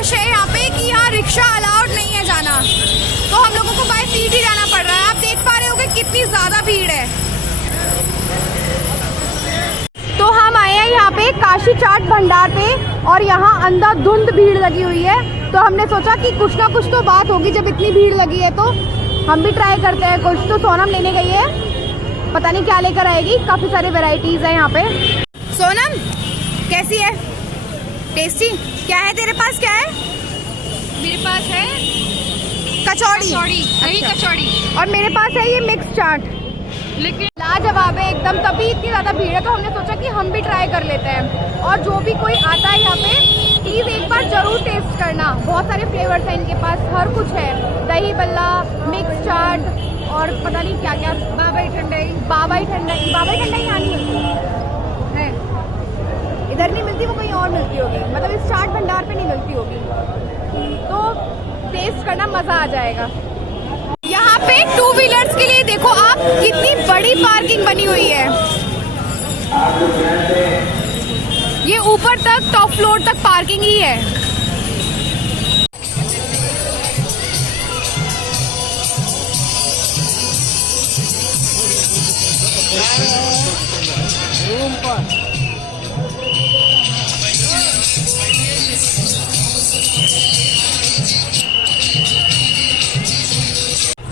Rush है यहाँ पे कि यहाँ रिक्शा अलाउड नहीं है जाना, तो हम लोगों को बाय फीट ही जाना पड़ रहा है। आप देख पा रहे होगे कितनी ज्यादा भीड़ है। तो हम आए हैं यहाँ पे काशी चाट भंडार पे और यहाँ अंधाधुंध भीड़ लगी हुई है, तो हमने सोचा कि कुछ ना कुछ तो बात होगी जब इतनी भीड़ लगी है, तो हम भी ट्राई करते हैं कुछ। तो सोनम लेने गई है, पता नहीं क्या लेकर आएगी। काफ़ी सारे वेराइटीज़ है यहाँ पे। सोनम कैसी है? टेस्टी? क्या है तेरे पास? क्या है मेरे पास? है कचौड़ी। दही कचौड़ी। और मेरे पास है ये मिक्स चाट। लेकिन लाजवाब है एकदम। तभी इतनी ज़्यादा भीड़ है तो हमने सोचा कि हम भी ट्राई कर लेते हैं। और जो भी कोई आता है यहाँ पे प्लीज़ एक बार ज़रूर टेस्ट करना। बहुत सारे फ्लेवर्स हैं इनके पास, हर कुछ है। दही बल्ला, मिक्स चाट और पता नहीं क्या क्या। बाबाई ठंडाई। बाबाई ठंडाई यहाँ नहीं मिलती है, इधर नहीं मिलती, वो कहीं और मिलती होगी, मतलब इस चाट भंडार पे नहीं मिलती होगी। तो टेस्ट करना, मज़ा आ जाएगा। यहाँ पे 2 व्हीलर्स के लिए देखो आप कितनी बड़ी पार्किंग बनी हुई है। ये ऊपर तक टॉप फ्लोर तक पार्किंग ही है।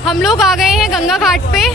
हम लोग आ गए हैं गंगा घाट पे।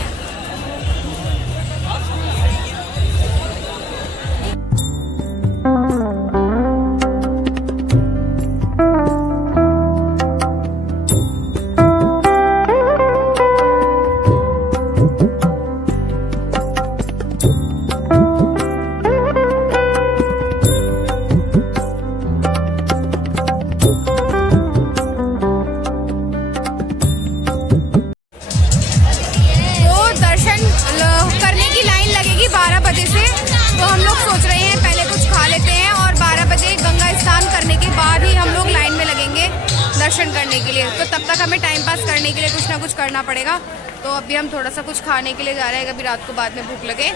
दर्शन करने के लिए, तो तब तक हमें टाइम पास करने के लिए कुछ ना कुछ करना पड़ेगा। तो अभी हम थोड़ा सा कुछ खाने के लिए जा रहे हैं, कभी रात को बाद में भूख लगे,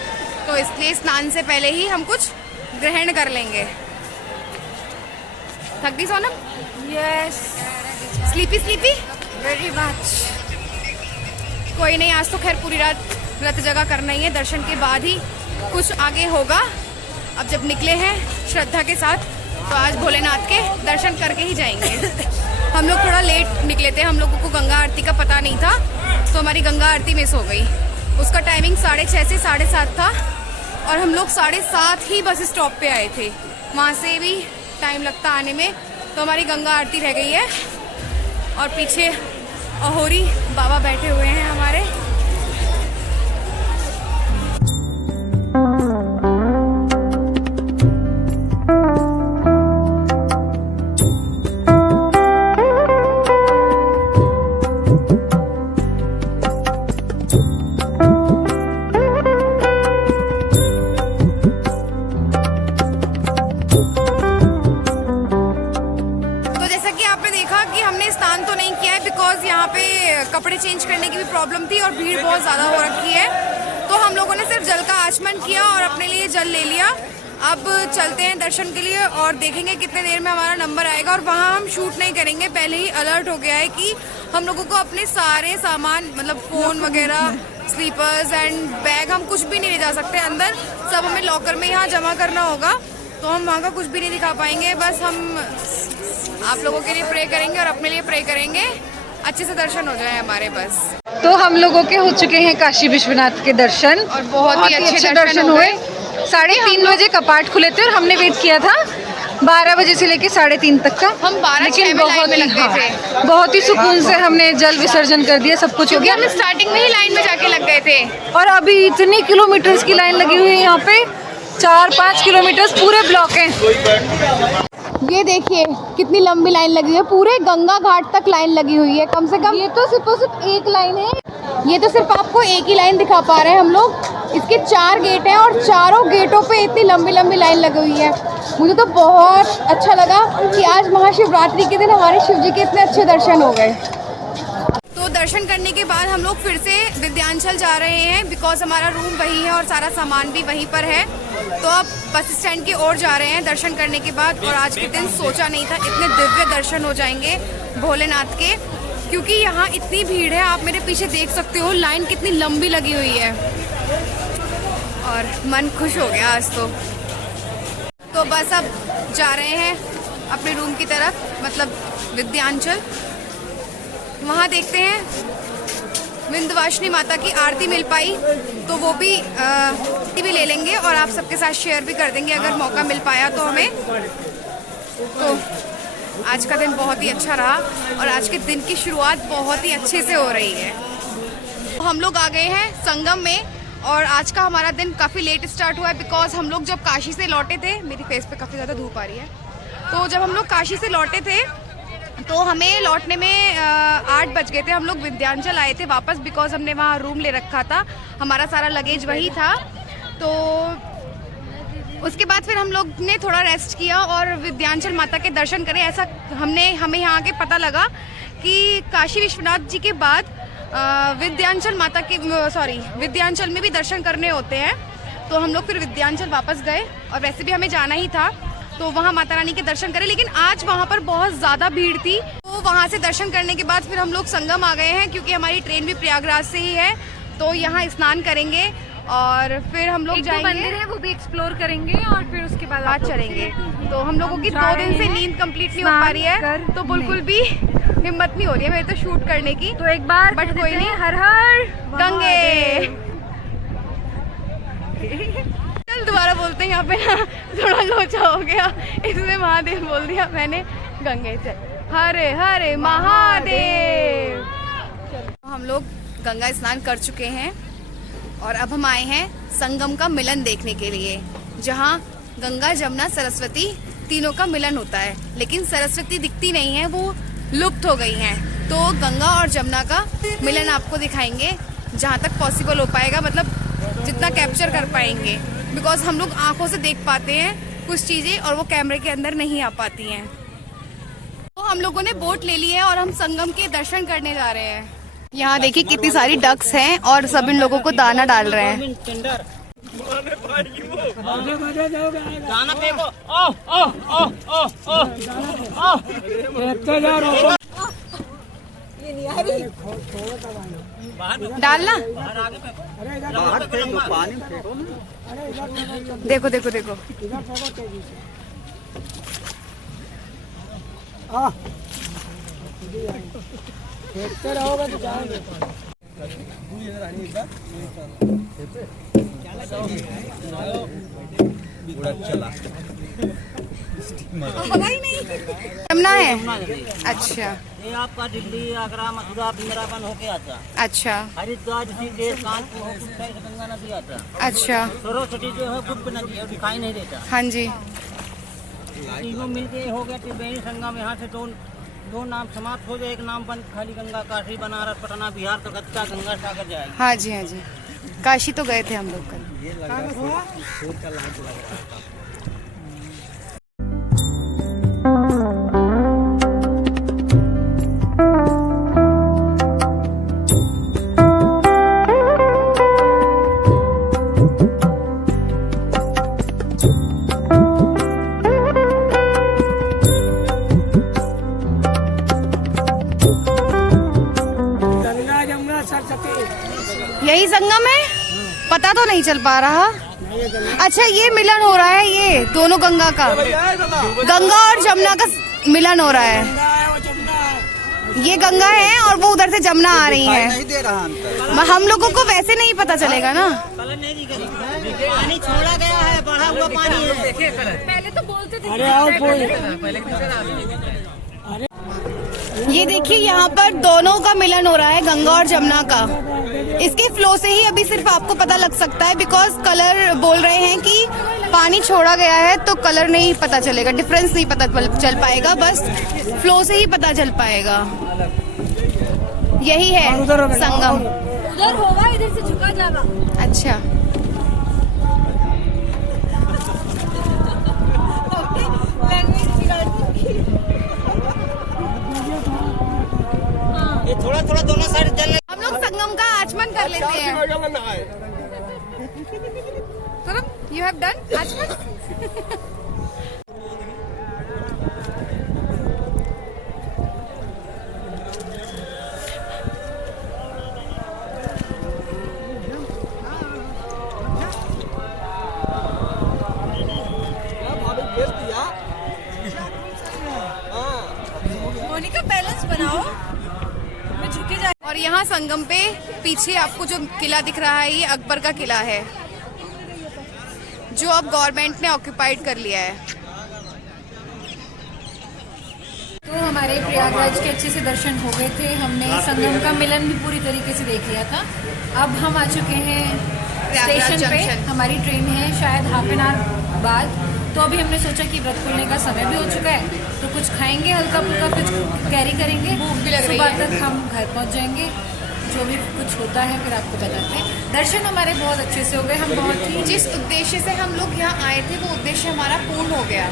तो इसलिए स्नान से पहले ही हम कुछ ग्रहण कर लेंगे। थक गई Sonam? Yes. Sleepy very much. कोई नहीं, आज तो खैर पूरी रात व्रत जगह करना ही है। दर्शन के बाद ही कुछ आगे होगा। अब जब निकले हैं श्रद्धा के साथ, तो आज भोलेनाथ के दर्शन करके ही जाएंगे। हम लोग थोड़ा लेट निकले थे, हम लोगों को गंगा आरती का पता नहीं था, तो हमारी गंगा आरती मिस हो गई। उसका टाइमिंग 6:30 से 7:30 था और हम लोग 7:30 ही बस स्टॉप पे आए थे। वहाँ से भी टाइम लगता आने में, तो हमारी गंगा आरती रह गई है। और पीछे अहोरी बाबा बैठे हुए हैं हमारे। कपड़े चेंज करने की भी प्रॉब्लम थी और भीड़ बहुत ज़्यादा हो रखी है, तो हम लोगों ने सिर्फ जल का आचमन किया और अपने लिए जल ले लिया। अब चलते हैं दर्शन के लिए और देखेंगे कितने देर में हमारा नंबर आएगा। और वहाँ हम शूट नहीं करेंगे, पहले ही अलर्ट हो गया है कि हम लोगों को अपने सारे सामान, मतलब फ़ोन वगैरह, स्लीपर्स एंड बैग, हम कुछ भी नहीं ले जा सकते अंदर। सब हमें लॉकर में यहाँ जमा करना होगा, तो हम वहाँ का कुछ भी नहीं दिखा पाएंगे। बस हम आप लोगों के लिए प्रे करेंगे और अपने लिए प्रे करेंगे, अच्छे से दर्शन हो जाए हमारे। बस तो हम लोगों के हो चुके हैं काशी विश्वनाथ के दर्शन और बहुत ही अच्छे दर्शन हुए। 3:30 बजे कपाट खुले थे और हमने वेट किया था 12 बजे से लेके 3:30 तक का। हम 12-6 में लाइन में लग गए थे। बहुत ही सुकून से हमने जल विसर्जन कर दिया, सब कुछ हो गया। हम स्टार्टिंग में ही लाइन में जाके लग गए थे और अभी इतनी किलोमीटर्स की लाइन लगी हुई है यहाँ पे, 4-5 किलोमीटर्स पूरे ब्लॉक हैं। ये देखिए कितनी लंबी लाइन लगी हुई है, पूरे गंगा घाट तक लाइन लगी हुई है। कम से कम ये तो सिर्फ एक लाइन है, ये तो सिर्फ आपको एक ही लाइन दिखा पा रहे हैं हम लोग। इसके 4 गेट हैं और चारों गेटों पे इतनी लंबी लंबी लाइन लगी हुई है। मुझे तो बहुत अच्छा लगा कि आज महाशिवरात्रि के दिन हमारे शिव जी के इतने अच्छे दर्शन हो गए। तो दर्शन करने के बाद हम लोग फिर से विंध्याचल जा रहे हैं, बिकॉज हमारा रूम वही है और सारा सामान भी वहीं पर है। तो अब बस स्टैंड की ओर जा रहे हैं दर्शन करने के बाद। और आज के दिन सोचा नहीं था इतने दिव्य दर्शन हो जाएंगे भोलेनाथ के, क्योंकि यहाँ इतनी भीड़ है। आप मेरे पीछे देख सकते हो लाइन कितनी लंबी लगी हुई है और मन खुश हो गया आज तो बस अब जा रहे हैं अपने रूम की तरफ, मतलब विंध्याचल। वहाँ देखते हैं विंध्यवासिनी माता की आरती मिल पाई तो वो भी ले लेंगे और आप सबके साथ शेयर भी कर देंगे अगर मौका मिल पाया तो हमें। तो आज का दिन बहुत ही अच्छा रहा और आज के दिन की शुरुआत बहुत ही अच्छे से हो रही है। तो हम लोग आ गए हैं संगम में और आज का हमारा दिन काफ़ी लेट स्टार्ट हुआ है बिकॉज हम लोग जब काशी से लौटे थे, मेरी फेस पे काफ़ी ज़्यादा धूप आ रही है, तो जब हम लोग काशी से लौटे थे तो हमें लौटने में 8 बज गए थे। हम लोग विंध्याचल आए थे वापस बिकॉज हमने वहाँ रूम ले रखा था, हमारा सारा लगेज वही था। तो उसके बाद फिर हम लोग ने थोड़ा रेस्ट किया और विंध्याचल माता के दर्शन करे। ऐसा हमें यहाँ के पता लगा कि काशी विश्वनाथ जी के बाद विंध्याचल माता के विंध्याचल में भी दर्शन करने होते हैं। तो हम लोग फिर विंध्याचल वापस गए और वैसे भी हमें जाना ही था तो वहाँ माता रानी के दर्शन करें, लेकिन आज वहाँ पर बहुत ज़्यादा भीड़ थी। तो वहाँ से दर्शन करने के बाद फिर हम लोग संगम आ गए हैं क्योंकि हमारी ट्रेन भी प्रयागराज से ही है। तो यहाँ स्नान करेंगे और फिर हम लोग जाएंगे, मंदिर है वो भी एक्सप्लोर करेंगे और फिर उसके बाद चलेंगे। तो हम लोगों की 2 दिन से नींद कंप्लीट नहीं हो पा रही है तो बिल्कुल भी हिम्मत नहीं हो रही है मेरे तो शूट करने की। तो एक बार बट कोई नहीं, हर हर गंगे। चल दोबारा बोलते हैं, यहाँ पे ना थोड़ा लोचा हो गया इसमें महादेव बोल दिया मैंने। गंगे चल हरे हरे महादेव। तो हम लोग गंगा स्नान कर चुके हैं और अब हम आए हैं संगम का मिलन देखने के लिए, जहाँ गंगा जमुना सरस्वती तीनों का मिलन होता है। लेकिन सरस्वती दिखती नहीं है, वो लुप्त हो गई हैं। तो गंगा और जमुना का मिलन आपको दिखाएंगे जहाँ तक पॉसिबल हो पाएगा, मतलब जितना कैप्चर कर पाएंगे बिकॉज हम लोग आंखों से देख पाते हैं कुछ चीज़ें और वो कैमरे के अंदर नहीं आ पाती हैं। तो हम लोगों ने बोट ले ली है और हम संगम के दर्शन करने जा रहे हैं। यहाँ देखिए कितनी सारी डक्स हैं और सब इन लोगों को दाना डाल रहे हैं। डालना, देखो देखो देखो। जमुना है। अच्छा, ये आपका दिल्ली, आगरा, मथुरा, वृंदावन होके आता। अच्छा, हरिद्वार, ऋषिकेश, कानपुर हो गंगा नदी आता। अच्छा, सरस्वती जो है गुप्त नदी है, दिखाई नहीं देता। हाँ जी। तीनों मिलके हो गया त्रिवेणी संगम। यहाँ से दो नाम समाप्त हो जाए, एक नाम बंद खाली गंगा। काशी, बनारस, पटना, बिहार, कलकत्ता, गंगा सागर जाएगी। हाँ जी, हाँ जी, काशी तो गए थे हम लोग कल। यही संगम है, पता तो नहीं चल पा रहा। अच्छा, ये मिलन हो रहा है, ये दोनों गंगा का, गंगा और जमुना का मिलन हो रहा है। ये गंगा है और वो उधर से जमुना आ रही है। हम लोगों को वैसे नहीं पता चलेगा ना। पानी छोड़ा गया है, बढ़ा हुआ पानी है। पहले तो बोलते थे। ये देखिए यहाँ पर दोनों का मिलन हो रहा है, गंगा और जमुना का। इसके फ्लो से ही अभी सिर्फ आपको पता लग सकता है बिकॉज कलर बोल रहे हैं कि पानी छोड़ा गया है तो कलर नहीं पता चलेगा, डिफरेंस नहीं पता चल पाएगा, बस फ्लो से ही पता चल पाएगा। यही है संगम। उधर होगा, इधर से झुका जाएगा। अच्छा, ये थोड़ा थोड़ा दोनों साइड जल। हम लोग संगम का आचमन कर लेते हैं। यू हैव डन आचमन? मोनिका बैलेंस बनाओ, मैं झुके जा। और यहाँ संगम पे पीछे आपको जो किला दिख रहा है, ये अकबर का किला है जो अब गवर्नमेंट ने ऑक्यूपाइड कर लिया है। तो हमारे प्रयागराज के अच्छे से दर्शन हो गए थे, हमने संगम का मिलन भी पूरी तरीके से देख लिया था। अब हम आ चुके हैं स्टेशन पे, हमारी ट्रेन है शायद हाफ एन आवर बाद। तो अभी हमने सोचा कि व्रत खुलने का समय भी हो चुका है, तो कुछ खाएंगे हल्का फुल्का, कुछ कैरी करेंगे, भूख भी लग रही सुबह है। तक हम घर पहुंच जाएंगे। जो भी कुछ होता है फिर आपको बताते हैं। दर्शन हमारे बहुत अच्छे से हो गए, हम बहुत ही जिस उद्देश्य से हम लोग यहाँ आए थे वो उद्देश्य हमारा पूर्ण हो गया।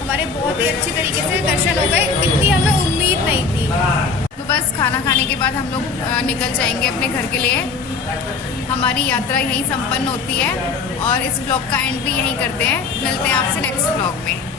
हमारे बहुत ही अच्छी तरीके से दर्शन हो गए, इतनी हमें उम्मीद नहीं थी। तो बस खाना खाने के बाद हम लोग निकल जाएंगे अपने घर के लिए। हमारी यात्रा यहीं संपन्न होती है और इस ब्लॉग का एंड भी यहीं करते हैं। मिलते हैं आपसे नेक्स्ट ब्लॉग में।